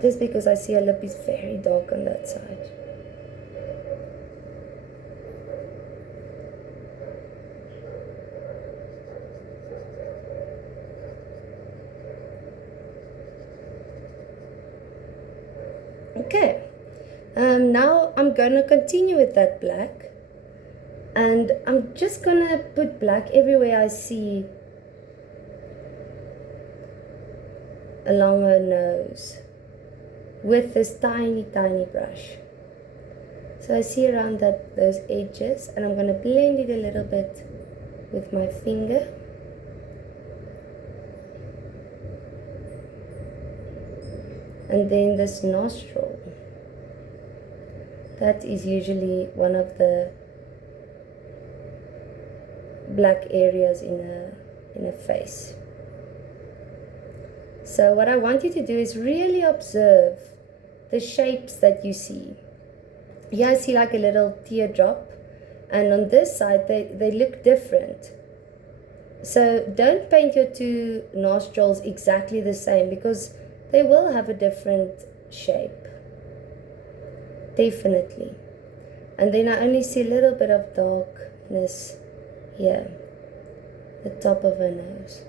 just because I see her lip is very dark on that side. Okay, now I'm gonna continue with that black, and I'm just gonna put black everywhere I see along her nose with this tiny brush. So I see around those edges, and I'm gonna blend it a little bit with my finger. And then this nostril, that is usually one of the black areas in a face. So what I want you to do is really observe the shapes that you see. Here I see like a little teardrop, and on this side they look different. So don't paint your two nostrils exactly the same, because they will have a different shape. Definitely. And then I only see a little bit of darkness here, the top of her nose.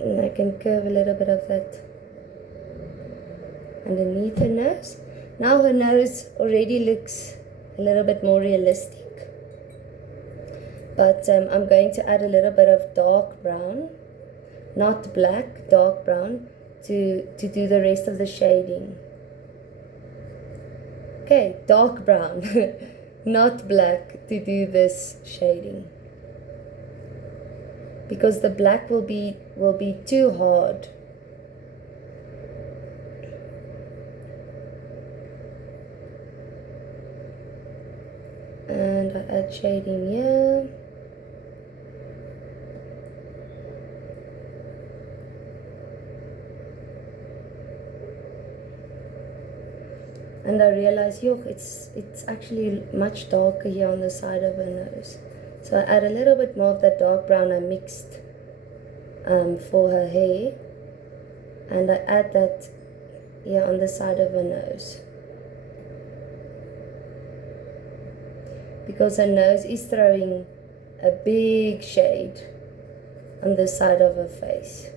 And I can curve a little bit of that underneath her nose. Now her nose already looks a little bit more realistic. But I'm going to add a little bit of dark brown, not black, dark brown, to do the rest of the shading. Okay, dark brown, not black, to do this shading. Because the black will be too hard. And I add shading here. And I realize, yo, it's actually much darker here on the side of her nose. So I add a little bit more of that dark brown I mixed for her hair. And I add that here on the side of her nose. Because her nose is throwing a big shade on the side of her face.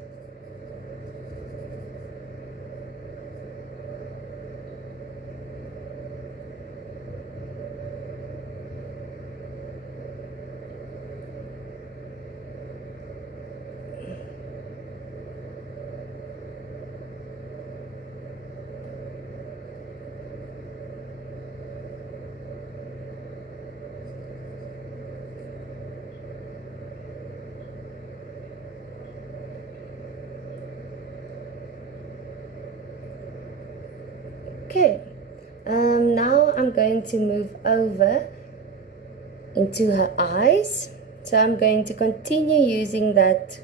Okay, now I'm going to move over into her eyes. So I'm going to continue using that.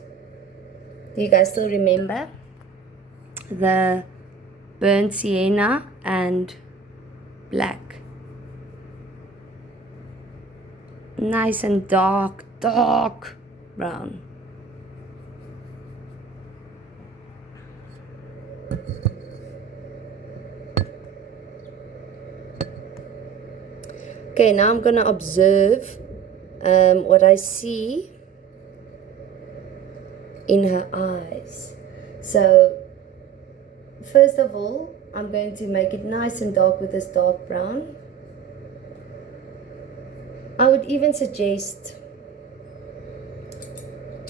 Do you guys still remember? The burnt sienna and black. Nice and dark brown. Okay, now I'm gonna observe what I see in her eyes. So first of all, I'm going to make it nice and dark with this dark brown. I would even suggest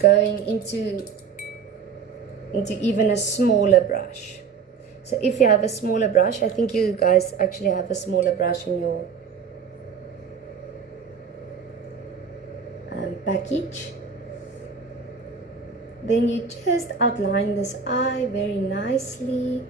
going into even a smaller brush. So if you have a smaller brush, I think you guys actually have a smaller brush in your package. Then you just outline this eye very nicely.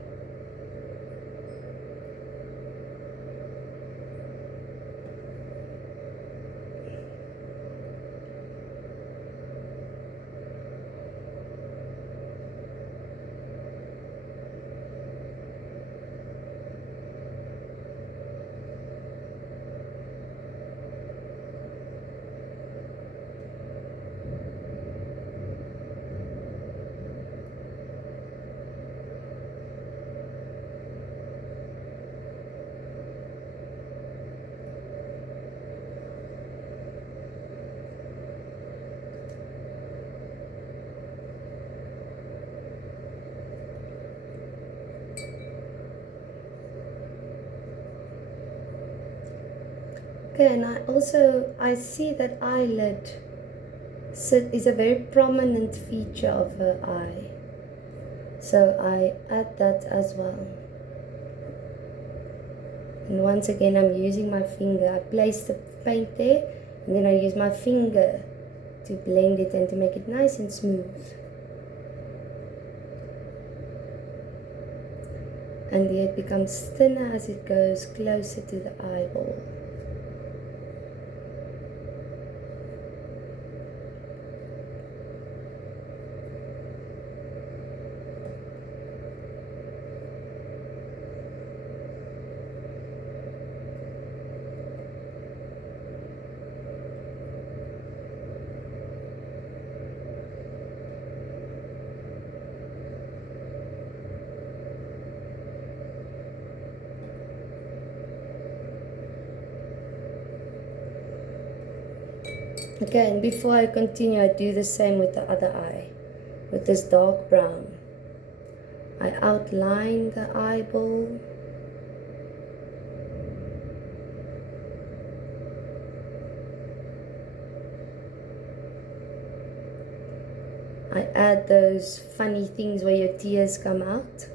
Okay, and I see that eyelid is a very prominent feature of her eye. So I add that as well. And once again, I'm using my finger. I place the paint there, and then I use my finger to blend it and to make it nice and smooth. And it becomes thinner as it goes closer to the eyeball. Okay, and before I continue, I do the same with the other eye, with this dark brown. I outline the eyeball. I add those funny things where your tears come out.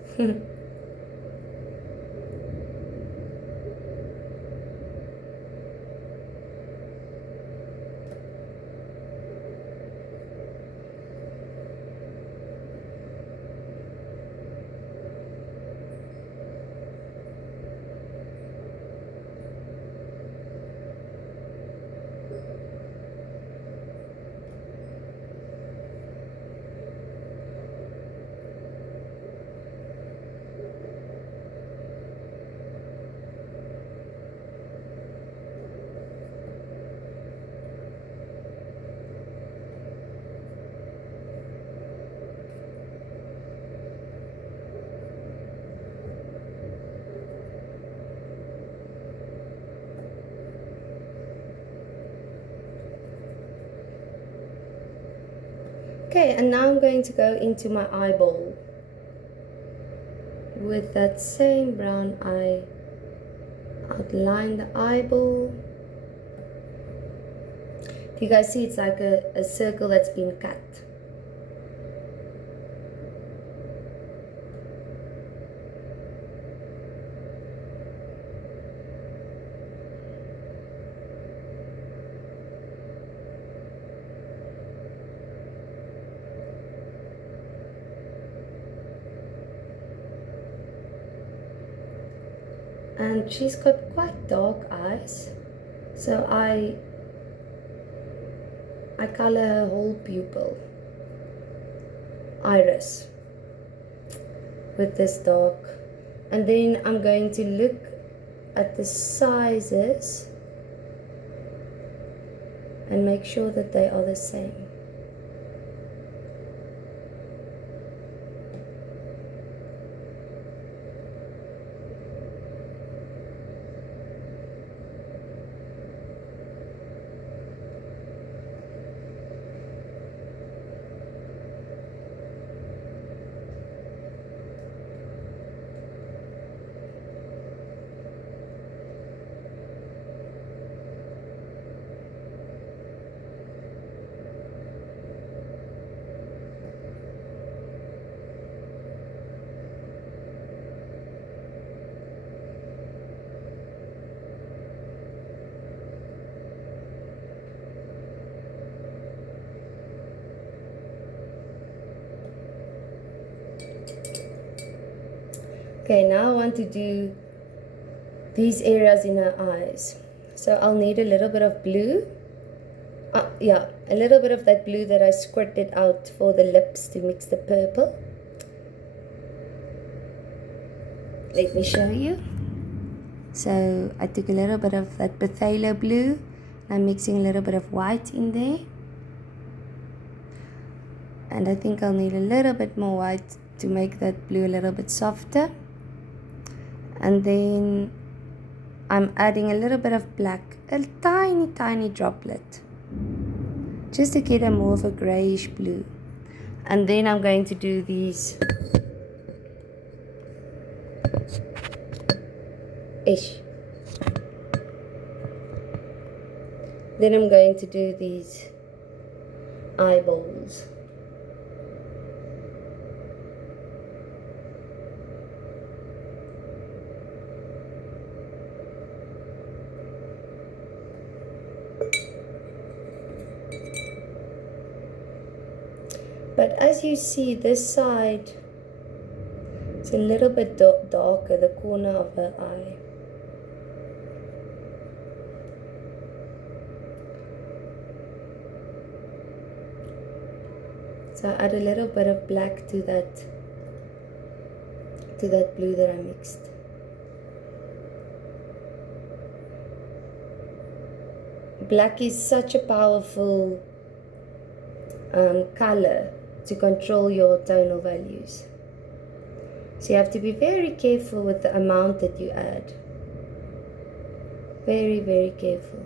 Okay, and now I'm going to go into my eyeball with that same brown eye. Outline the eyeball. Do you guys see it's like a circle that's been cut? And she's got quite dark eyes, so I color her whole pupil, iris, with this dark. And then I'm going to look at the sizes and make sure that they are the same. Okay, now I want to do these areas in her eyes. So I'll need a little bit of blue. Yeah, a little bit of that blue that I squirted out for the lips to mix the purple. Let me show you. So I took a little bit of that phthalo blue. I'm mixing a little bit of white in there. And I think I'll need a little bit more white to make that blue a little bit softer. And then I'm adding a little bit of black, a tiny droplet, just to get a more of a grayish blue. And then I'm going to do these Then I'm going to do these eyeballs. But as you see, this side is a little bit darker, the corner of her eye. So I add a little bit of black to that blue that I mixed. Black is such a powerful color to control your tonal values. So you have to be very careful with the amount that you add. Very, very careful.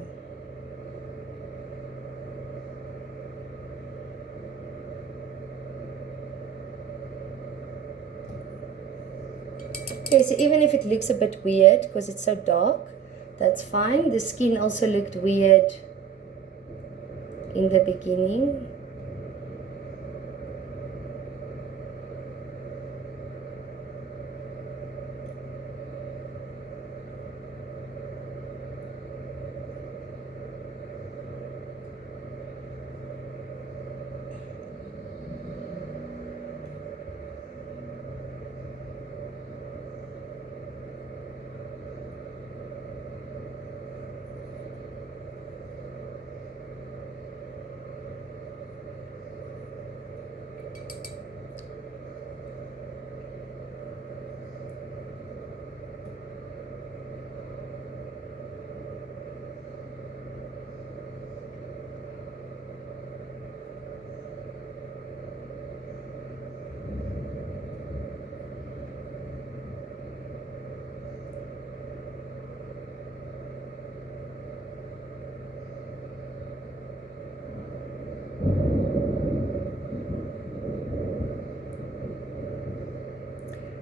Okay, so even if it looks a bit weird because it's so dark, that's fine. The skin also looked weird in the beginning.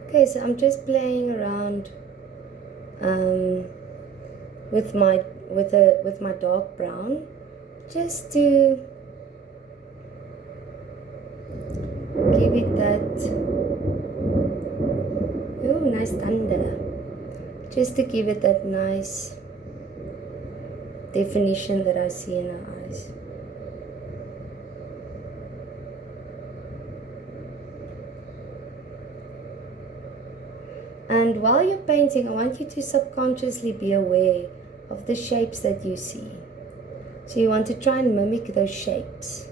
Okay, so I'm just playing around with my dark brown, just to give it that, oh, nice thunder, just to give it that nice definition that I see in her eyes. And while you're painting, I want you to subconsciously be aware of the shapes that you see. So you want to try and mimic those shapes.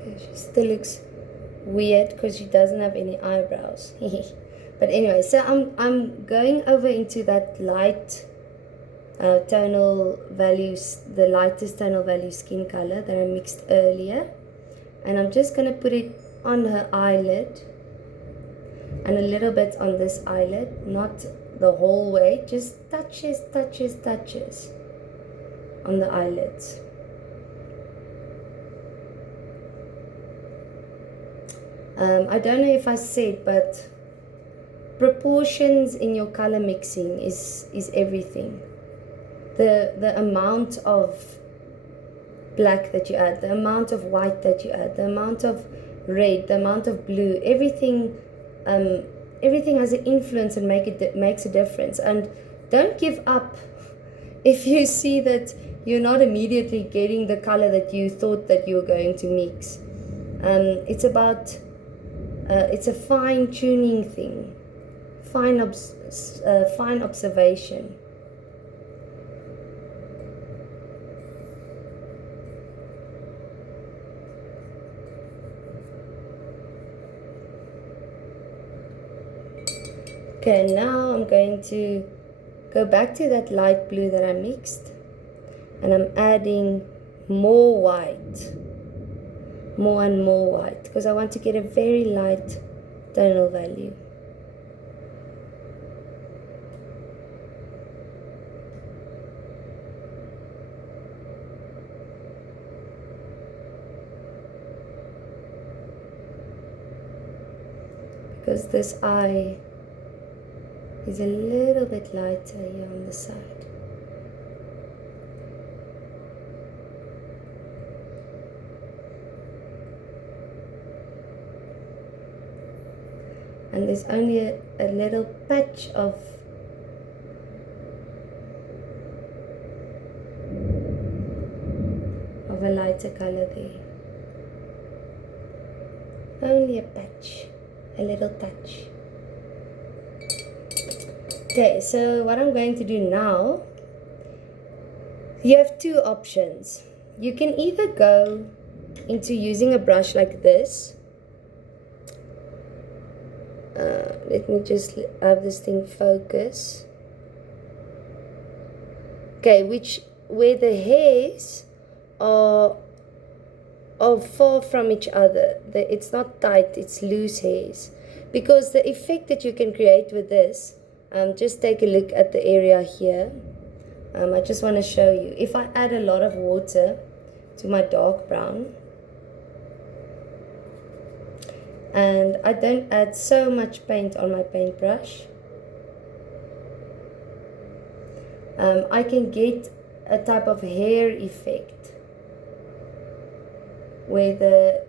Okay, she still looks weird because she doesn't have any eyebrows. But anyway, so I'm going over into that light tonal values, the lightest tonal value skin color that I mixed earlier, and I'm just going to put it on her eyelid and a little bit on this eyelid, not the whole way, just touches on the eyelids. I don't know if I said, but proportions in your color mixing is everything. The amount of black that you add, the amount of white that you add, the amount of red, the amount of blue, everything has an influence and makes a difference. And don't give up if you see that you're not immediately getting the color that you thought that you were going to mix. It's about it's a fine-tuning thing, fine observation. Okay, now I'm going to go back to that light blue that I mixed, and I'm adding more white, more and more white, because I want to get a very light tonal value. because this eye is a little bit lighter here on the side. And there's only a little patch of a lighter color there. Only a patch, a little touch. Okay, so what I'm going to do now, you have two options. You can either go into using a brush like this. Let me just have this thing focus. Okay, where the hairs are far from each other. It's not tight, it's loose hairs. Because the effect that you can create with this, just take a look at the area here. I just want to show you. If I add a lot of water to my dark brown, and I don't add so much paint on my paintbrush, I can get a type of hair effect where the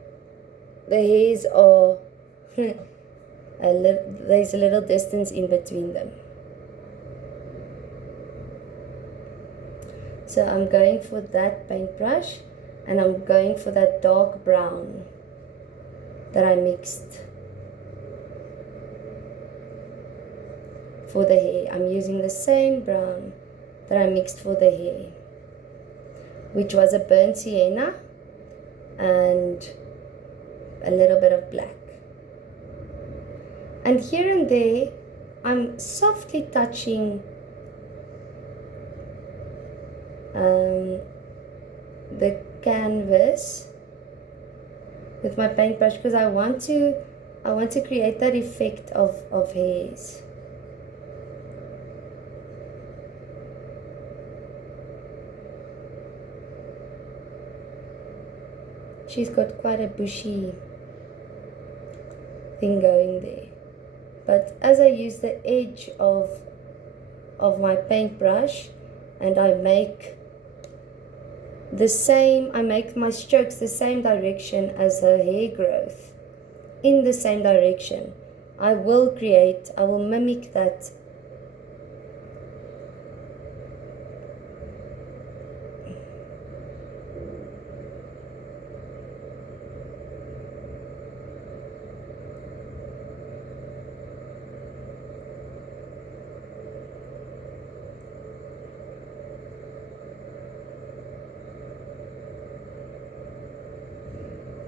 hairs are there's a little distance in between them. So I'm going for that paintbrush, and I'm going for that dark brown that I mixed for the hair. I'm using the same brown that I mixed for the hair, which was a burnt sienna and a little bit of black. And here and there, I'm softly touching the canvas with my paintbrush, because I want to create that effect of hairs. She's got quite a bushy thing going there. But as I use the edge of my paintbrush, and I make my strokes the same direction as her hair growth, in the same direction, I will mimic that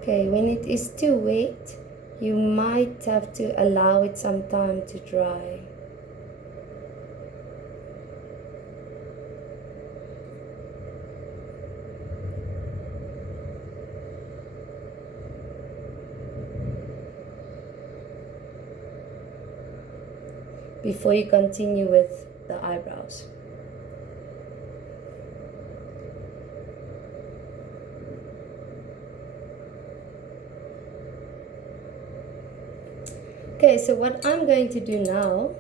Okay, when it is too wet, you might have to allow it some time to dry. Before you continue with the eyebrows. Okay, so what I'm going to do now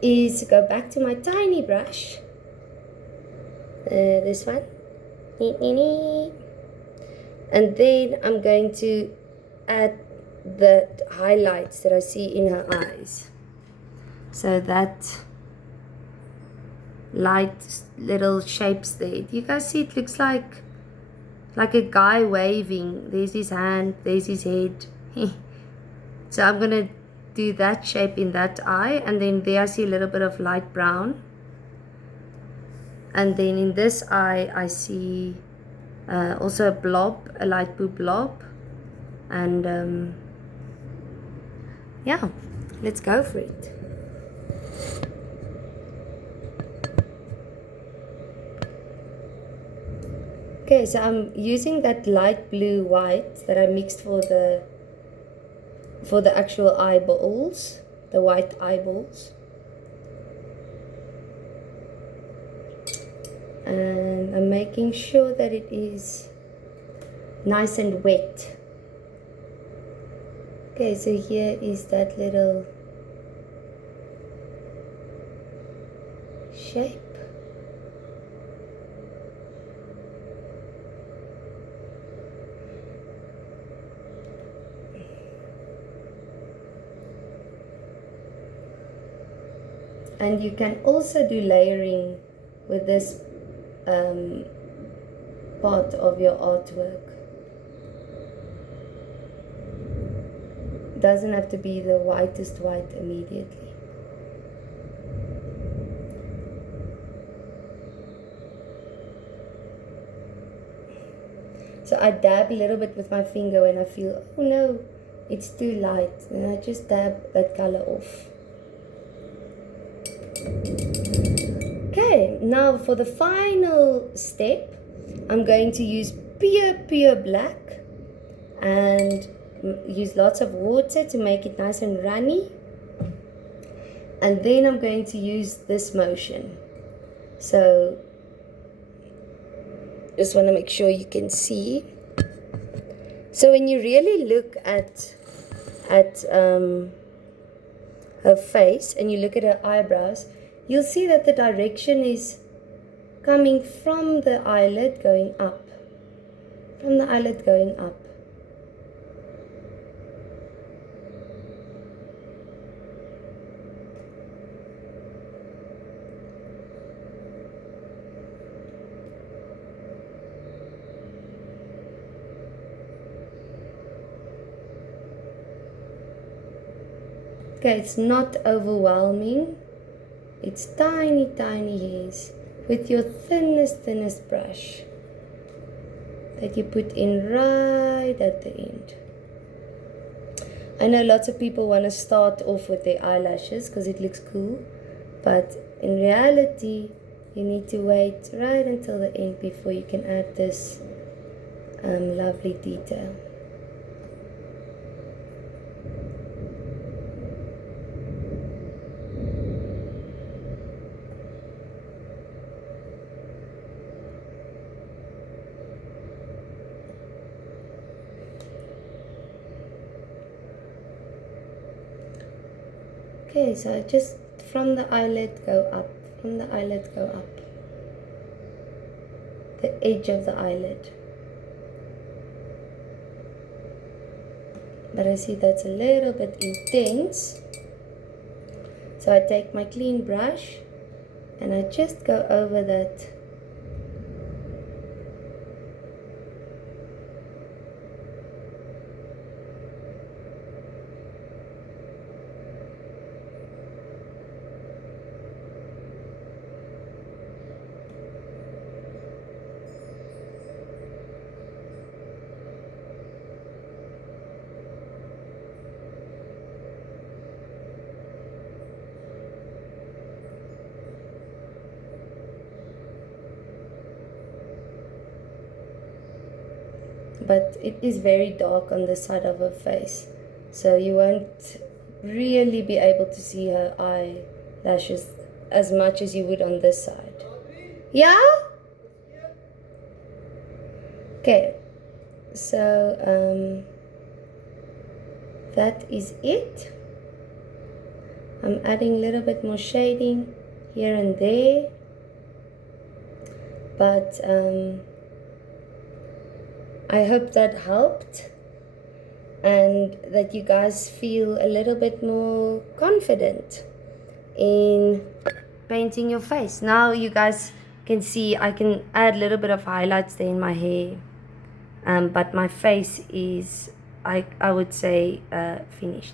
is go back to my tiny brush, this one, and then I'm going to add the highlights that I see in her eyes. So that light little shapes there. Do you guys see? It looks like a guy waving. There's his hand, there's his head. So I'm going to do that shape in that eye, and then there I see a little bit of light brown. And then in this eye I see also a blob, a light blue blob. And yeah, let's go for it. Okay, so I'm using that light blue white that I mixed for the actual eyeballs, the white eyeballs. And I'm making sure that it is nice and wet. Okay, so here is that little shape. And you can also do layering with this part of your artwork. Doesn't have to be the whitest white immediately. So I dab a little bit with my finger when I feel, oh no, it's too light. And I just dab that color off. Okay, now for the final step, I'm going to use pure black and use lots of water to make it nice and runny. And then I'm going to use this motion. So just want to make sure you can see. So when you really look at her face and you look at her eyebrows, you'll see that the direction is coming from the eyelid going up. From the eyelid going up. Okay, it's not overwhelming. It's tiny hairs with your thinnest brush that you put in right at the end. I know lots of people want to start off with their eyelashes because it looks cool, but in reality, you need to wait right until the end before you can add this lovely detail. Okay, so I just from the eyelid go up, from the eyelid go up, the edge of the eyelid. But I see that's a little bit intense. So I take my clean brush and I just go over that. But it is very dark on the side of her face, so you won't really be able to see her eyelashes as much as you would on this side. Yeah? Okay, so that is it. I'm adding a little bit more shading here and there, but I hope that helped and that you guys feel a little bit more confident in painting your face. Now you guys can see I can add a little bit of highlights there in my hair, but my face is, I would say, finished.